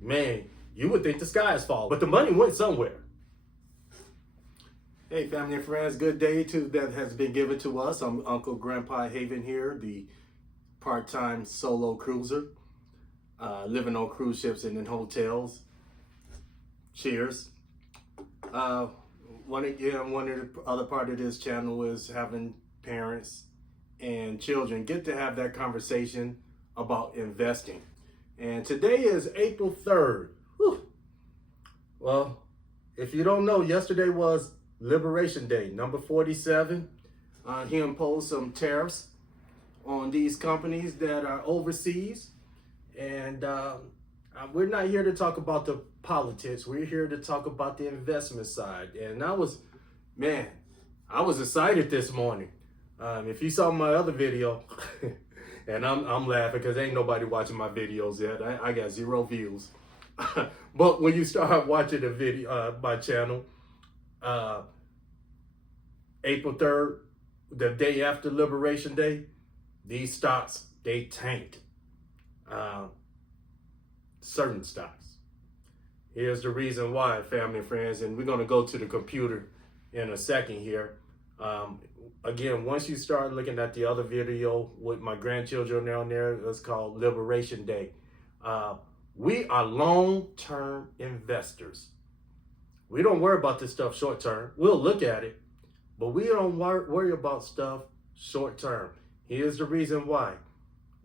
man, you would think the sky is falling, but the money went somewhere. Hey, family and friends, good day that has been given to us. I'm Uncle Grandpa Haven here, the part-time solo cruiser, living on cruise ships and in hotels. Cheers. One of the other part of this channel is having parents and children get to have that conversation about investing. And today is April 3rd. Whew. Well, if you don't know, yesterday was Liberation Day, number 47. He imposed some tariffs on these companies that are overseas. And we're not here to talk about the politics. We're here to talk about the investment side. And I was excited this morning. If you saw my other video, and I'm laughing because ain't nobody watching my videos yet. I got 0 views. But when you start watching the video, my channel, April 3rd, the day after Liberation Day, these stocks, they tanked. Certain stocks. Here's the reason why, family and friends, and we're going to go to the computer in a second here. Again, once you start looking at the other video with my grandchildren down there, it's called Liberation Day. We are long-term investors. We don't worry about this stuff short-term. We'll look at it, but we don't worry about stuff short-term. Here's the reason why.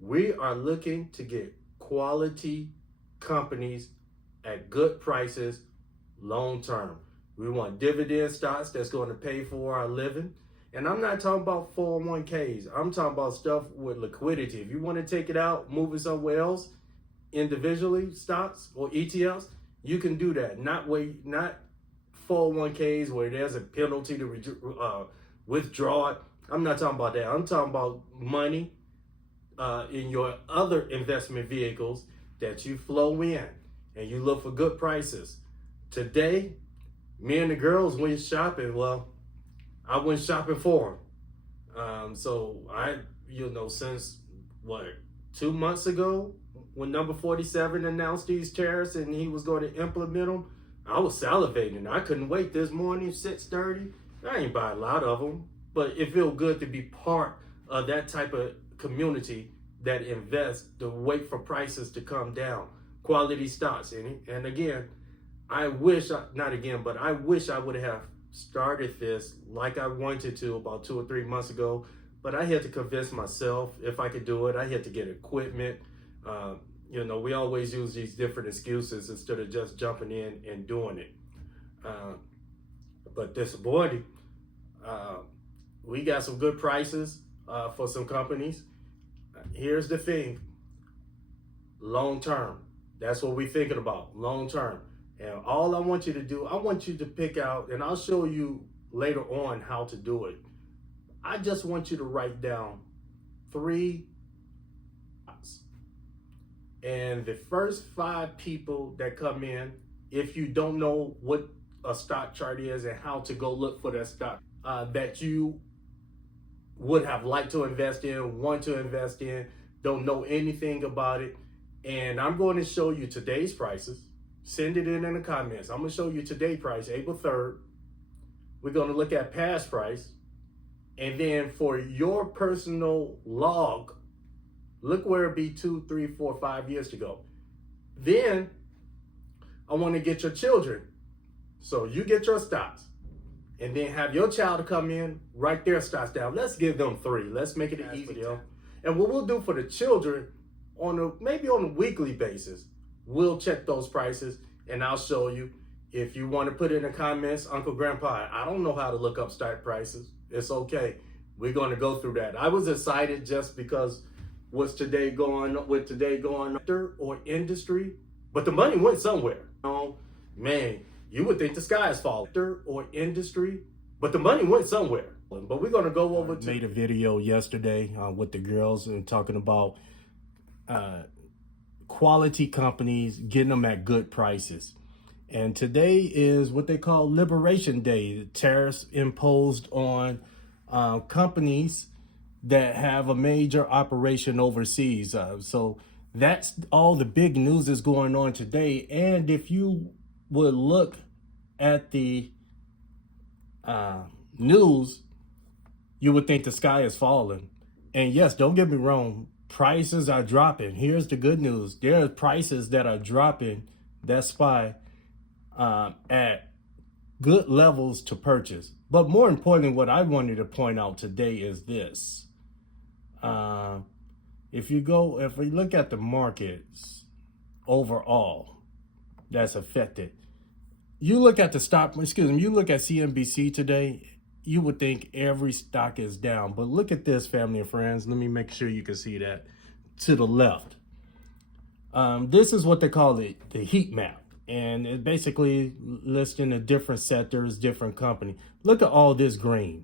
We are looking to get quality companies at good prices long-term. We want dividend stocks that's going to pay for our living. And I'm not talking about 401ks. I'm talking about stuff with liquidity. If you want to take it out, move it somewhere else, individually, stocks or ETFs, you can do that. Not 401ks where there's a penalty to withdraw it. I'm not talking about that. I'm talking about money in your other investment vehicles that you flow in and you look for good prices. Today, me and the girls went shopping. Well, I went shopping for them. So since 2 months ago, when number 47 announced these tariffs and he was going to implement them, I was salivating. I couldn't wait this morning, 6:30. I ain't buy a lot of them, but it feels good to be part of that type of community that invests to wait for prices to come down. Quality stocks. And again, I wish I would have started this like I wanted to about 2 or 3 months ago, but I had to convince myself if I could do it. I had to get equipment. We always use these different excuses instead of just jumping in and doing it. But this morning, we got some good prices for some companies. Here's the thing, long term. That's what we're thinking about, long term. And all I want you to do, I want you to pick out, and I'll show you later on how to do it. I just want you to write down 3 stocks. And the first 5 people that come in, if you don't know what a stock chart is and how to go look for that stock that you would have liked to invest in, want to invest in, don't know anything about it, and I'm going to show you today's prices. Send it in the comments. I'm going to show you today's price, April 3rd. We're going to look at past price. And then for your personal log, look where it be 2, 3, 4, 5 years ago. Then I want to get your children. So you get your stocks. And then have your child come in, write their stocks down. Let's give them 3. Let's make it an easy deal. And what we'll do for the children, maybe on a weekly basis, we'll check those prices and I'll show you. If you want to put in the comments, Uncle Grandpa, I don't know how to look up stock prices. It's okay. We're going to go through that. I was excited just because what's today going or industry, but the money went somewhere. Man, you would think the sky is falling or industry, but the money went somewhere. But we're going to go over to... made a video yesterday with the girls and talking about quality companies, getting them at good prices. And today is what they call Liberation Day. The tariffs imposed on companies that have a major operation overseas. So That's all the big news is going on today. And if you would look at the news, you would think the sky is falling. And yes, don't get me wrong, prices are dropping. Here's the good news. There are prices that are dropping, that's why, at good levels to purchase. But more importantly, what I wanted to point out today is this. If we look at the markets overall that's affected, you look at you look at CNBC today, you would think every stock is down. But look at this, family and friends. Let me make sure you can see that to the left. This is what they call the heat map. And it basically listing the different sectors, different company. Look at all this green.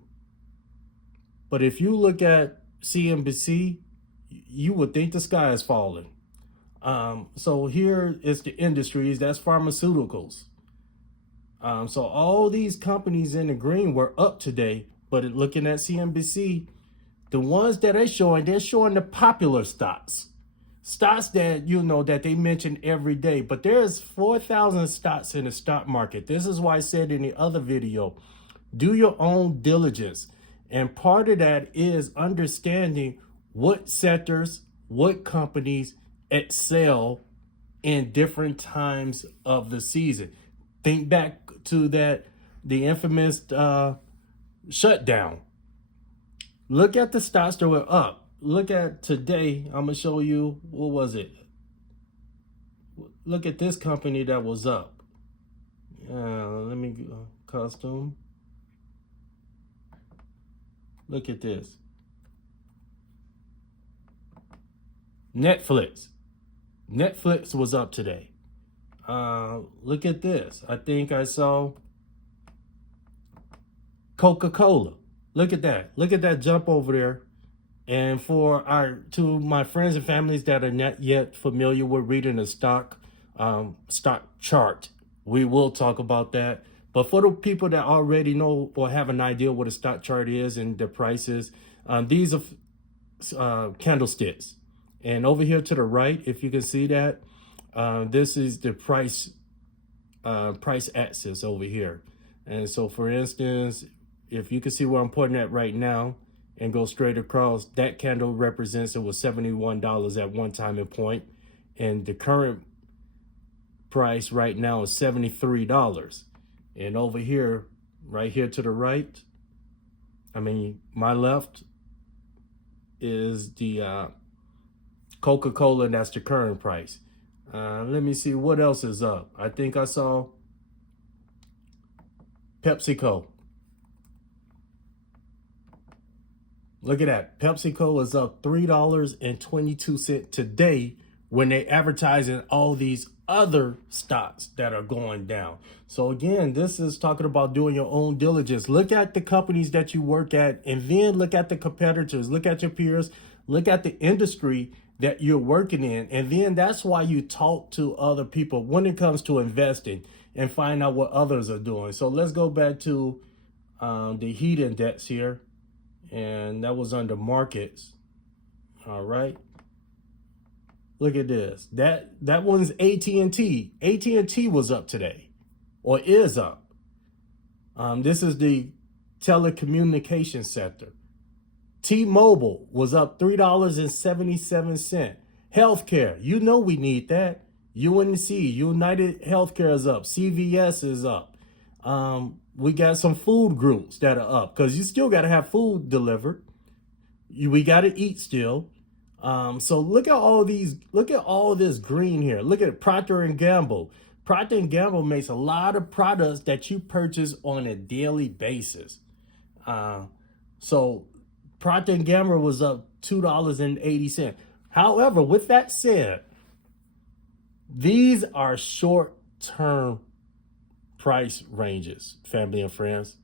But if you look at CNBC, you would think the sky is falling. So here is the industries, that's pharmaceuticals. So all these companies in the green were up today, but looking at CNBC, the ones that they're showing the popular stocks that, that they mention every day. But there's 4,000 stocks in the stock market. This is why I said in the other video, do your own diligence. And part of that is understanding what sectors, what companies excel in different times of the season. Think back to the infamous shutdown. Look at the stocks that were up. Look at today. I'm gonna show you, what was it? Look at this company that was up. Let me custom. Look at this. Netflix was up today. Look at this. I think I saw Coca-Cola. Look at that. Look at that jump over there. And to my friends and families that are not yet familiar with reading a stock chart, we will talk about that. But for the people that already know or have an idea what a stock chart is and the prices, these are candlesticks. And over here to the right, if you can see that, this is the price axis over here. And so, for instance, if you can see where I'm pointing at right now and go straight across, that candle represents it was $71 at one time and point. And the current price right now is $73. And over here, right here to the right, my left is the Coca-Cola, and that's the current price. Let me see what else is up. I think I saw PepsiCo. Look at that. PepsiCo is up $3.22 today when they advertising all these other stocks that are going down. So again, this is talking about doing your own diligence. Look at the companies that you work at, and then look at the competitors, look at your peers, look at the industry that you're working in. And then that's why you talk to other people when it comes to investing and find out what others are doing. So let's go back to the heat index here. And that was under markets. All right. Look at this. That one's AT&T. AT&T was up today, or is up. This is the telecommunications sector. T-Mobile was up $3.77. Healthcare, we need that. UNC, United Healthcare is up. CVS is up. We got some food groups that are up because you still got to have food delivered. We got to eat still. So look at all these. Look at all this green here. Look at Procter and Gamble. Procter and Gamble makes a lot of products that you purchase on a daily basis. So Procter and Gamble was up $2.80. However, with that said, these are short-term price ranges, family and friends.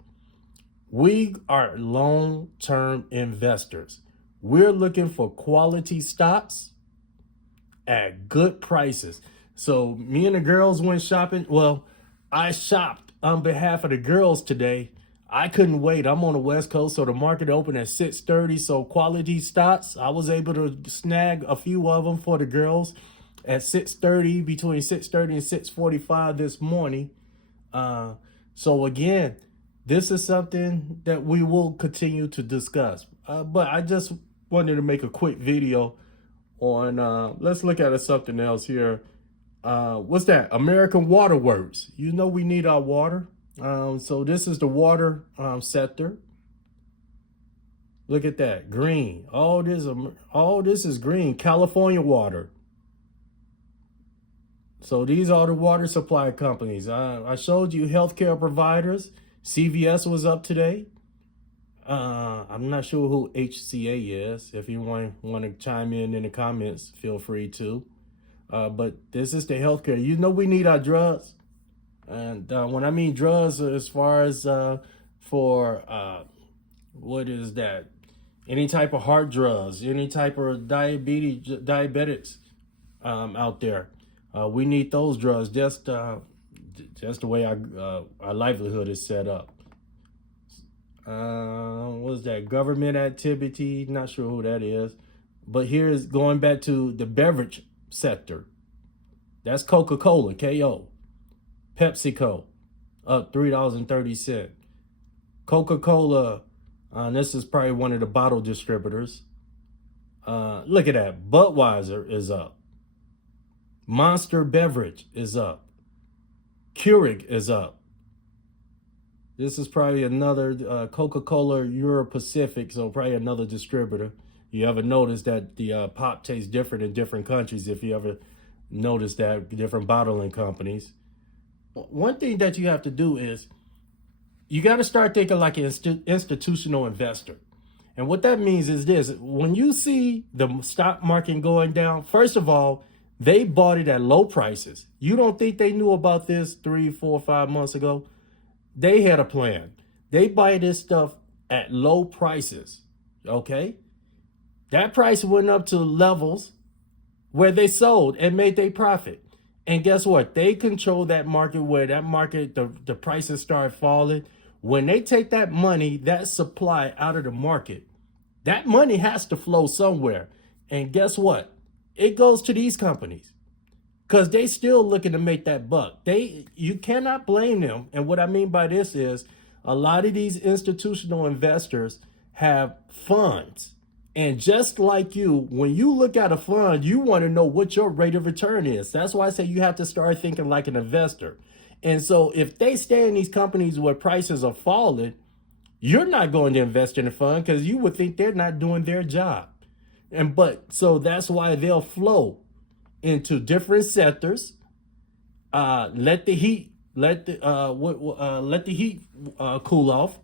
We are long-term investors. We're looking for quality stocks at good prices. So me and the girls went shopping. Well, I shopped on behalf of the girls today. I couldn't wait. I'm on the West Coast, so the market opened at 6:30. So quality stocks, I was able to snag a few of them for the girls at 6:30, between 6:30 and 6:45 this morning. Uh, so again, this is something that we will continue to discuss. But I just wanted to make a quick video on. Let's look at something else here. What's that? American Water Works. You know we need our water. So this is the water sector. Look at that, green. All this is green. California water. So these are the water supply companies. I showed you healthcare providers. CVS was up today. I'm not sure who HCA is. If you want to chime in the comments, feel free to. But this is the healthcare. You know we need our drugs. And when I mean drugs, as far as for what is that? Any type of heart drugs, any type of diabetics out there. We need those drugs. Just the way our livelihood is set up. What is that? Government activity? Not sure who that is. But here's going back to the beverage sector. That's Coca-Cola, KO. PepsiCo, up $3.30. Coca-Cola, this is probably one of the bottle distributors. Look at that. Budweiser is up. Monster Beverage is up. Keurig is up. This is probably another Coca-Cola Euro-Pacific, so probably another distributor. You ever notice that the pop tastes different in different countries? If you ever notice that, different bottling companies. One thing that you have to do is you got to start thinking like an institutional investor. And what that means is this: when you see the stock market going down, first of all, they bought it at low prices. You don't think they knew about this 3, 4, 5 months ago? They had a plan. They buy this stuff at low prices, okay? That price went up to levels where they sold and made their profit. And guess what? They control that market where that market, the prices start falling. When they take that money, that supply out of the market, that money has to flow somewhere. And guess what? It goes to these companies because they still looking to make that buck. You cannot blame them. And what I mean by this is a lot of these institutional investors have funds. And just like you, when you look at a fund, you want to know what your rate of return is. That's why I say you have to start thinking like an investor. And so if they stay in these companies where prices are falling, you're not going to invest in a fund because you would think they're not doing their job. So that's why they'll flow into different sectors. Let the heat cool off,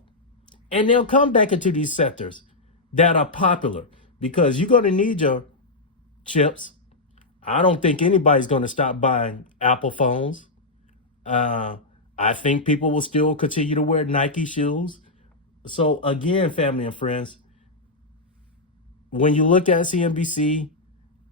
and they'll come back into these sectors that are popular because you're going to need your chips. I don't think anybody's going to stop buying Apple phones. I think people will still continue to wear Nike shoes. So again, family and friends, when you look at CNBC,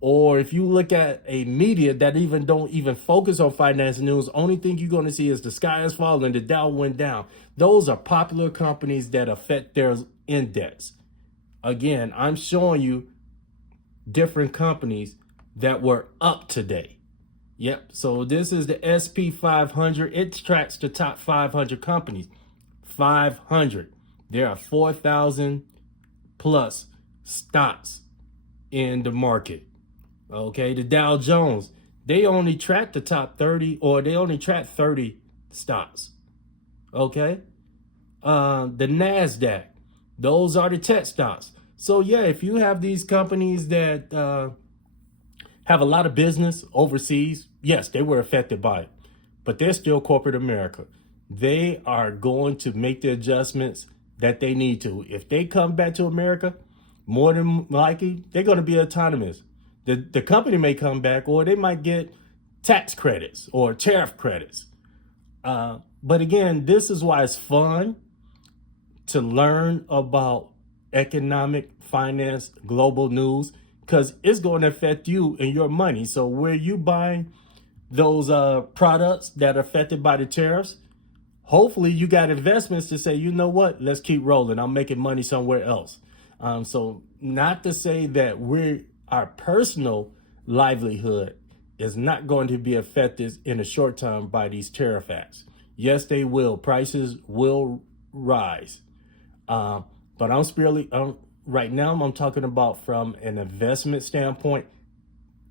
or if you look at a media that don't even focus on finance news, only thing you're going to see is the sky is falling, the Dow went down. Those are popular companies that affect their index. Again, I'm showing you different companies that were up today. Yep. So this is the SP 500. It tracks the top 500 companies. 500. There are 4,000 plus stocks in the market. Okay. The Dow Jones, they only track the top 30, or they only track 30 stocks. Okay. The NASDAQ, those are the tech stocks. So yeah, if you have these companies that have a lot of business overseas, yes, they were affected by it, but they're still corporate America. They are going to make the adjustments that they need to. If they come back to America, more than likely, they're going to be autonomous. The company may come back, or they might get tax credits or tariff credits. But again, this is why it's fun to learn about economic, finance, global news, because it's going to affect you and your money. So where you buying those products that are affected by the tariffs, hopefully you got investments to say, you know what, let's keep rolling. I'm making money somewhere else. So not to say that our personal livelihood is not going to be affected in the short term by these tariff acts. Yes, they will. Prices will rise. But right now I'm talking about from an investment standpoint,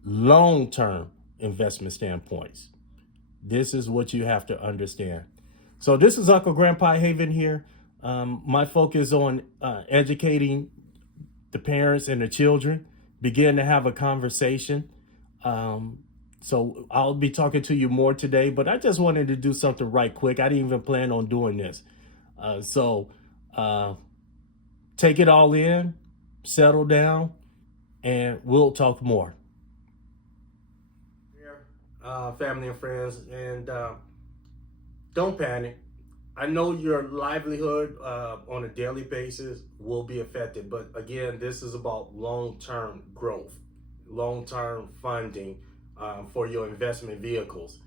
long-term investment standpoints. This is what you have to understand. So this is Uncle Grandpa Haven here. My focus on educating the parents and the children, begin to have a conversation. So I'll be talking to you more today, but I just wanted to do something right quick. I didn't even plan on doing this. So take it all in, settle down, and we'll talk more. Family and friends, and don't panic. I know your livelihood on a daily basis will be affected, but again, this is about long-term growth, long-term funding for your investment vehicles.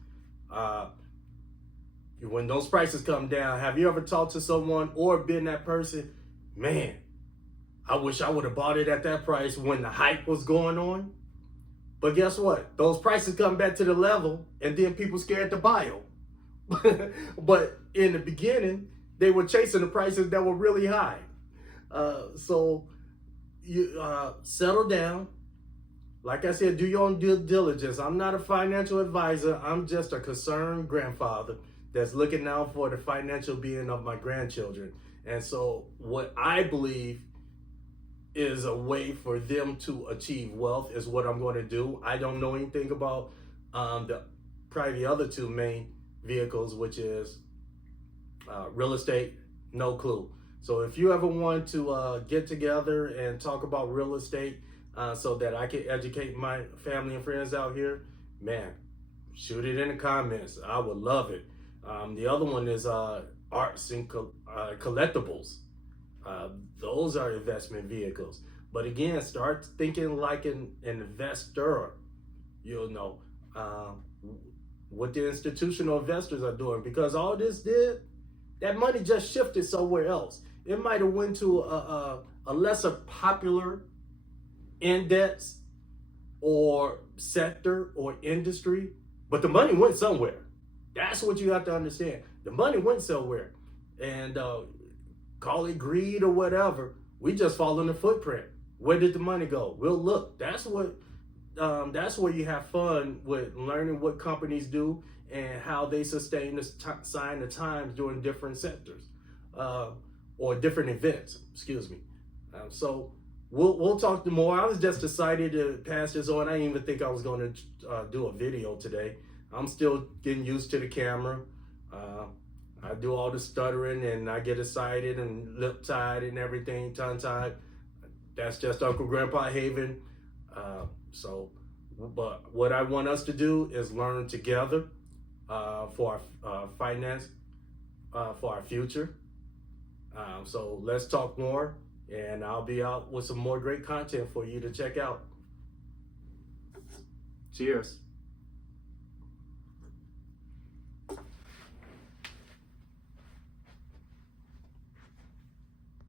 When those prices come down, have you ever talked to someone or been that person? Man, I wish I would have bought it at that price when the hype was going on. But guess what? Those prices come back to the level, and then people scared to buy them. But in the beginning, they were chasing the prices that were really high. So you settle down. Like I said, do your own due diligence. I'm not a financial advisor. I'm just a concerned grandfather that's looking out for the financial being of my grandchildren. And so what I believe is a way for them to achieve wealth is what I'm going to do. I don't know anything about probably the other two main vehicles, which is real estate, no clue. So if you ever want to get together and talk about real estate so that I can educate my family and friends out here, man, shoot it in the comments. I would love it. The other one is arts and collectibles. Those are investment vehicles. But again, start thinking like an investor. You'll know what the institutional investors are doing, because all this did, that money just shifted somewhere else. It might have went to a lesser popular index or sector or industry, but the money went somewhere. That's what you have to understand. The money went somewhere, and call it greed or whatever. We just follow in the footprint. Where did the money go? We'll look. That's where you have fun with learning what companies do and how they sustain the sign of times during different sectors or different events. Excuse me. So we'll talk more. I was just decided to pass this on. I didn't even think I was going to do a video today. I'm still getting used to the camera. I do all the stuttering and I get excited and lip tied and everything, tongue tied. That's just Uncle Grandpa Haven. But what I want us to do is learn together for our finance, for our future. So let's talk more, and I'll be out with some more great content for you to check out. Cheers.